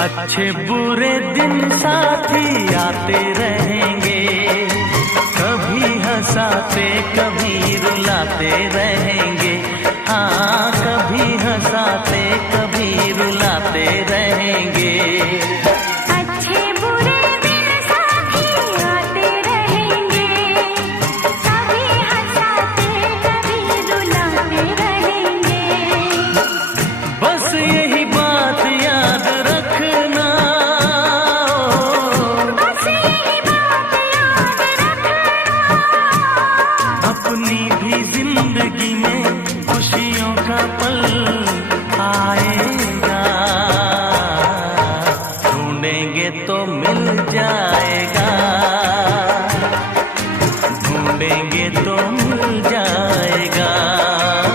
अच्छे बुरे दिन साथी आते रहेंगे, कभी हंसाते कभी रुलाते रहेंगे।